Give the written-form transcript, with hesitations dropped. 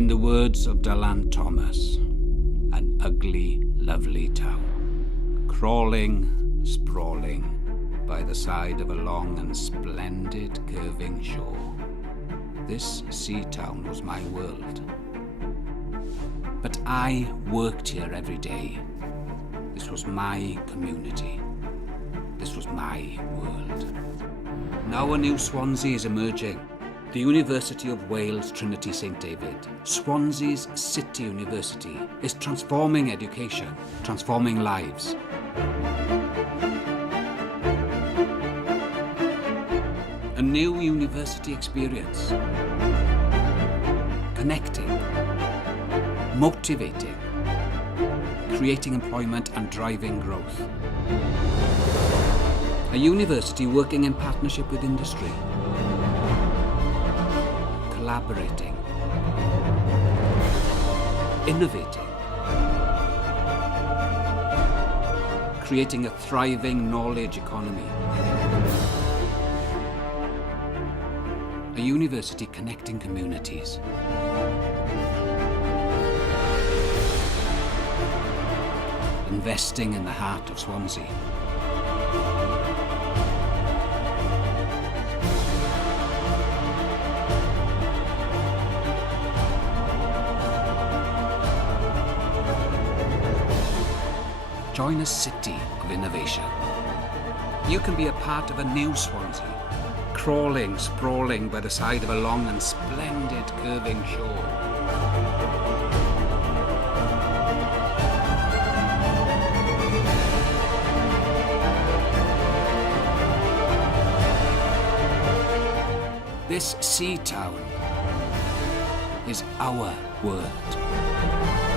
In the words of Dylan Thomas, an ugly, lovely town, crawling, sprawling by the side of a long and splendid curving shore. This sea town was my world. But I worked here every day. This was my community. This was my world. Now a new Swansea is emerging. The University of Wales Trinity St David, Swansea's City University, is transforming education, transforming lives. A new university experience. Connecting, motivating, creating employment and driving growth. A university working in partnership with industry. Collaborating, innovating, creating a thriving knowledge economy. A university connecting communities. Investing in the heart of Swansea. Join a city of innovation. You can be a part of a new Swansea, crawling, sprawling by the side of a long and splendid curving shore. This sea town is our world.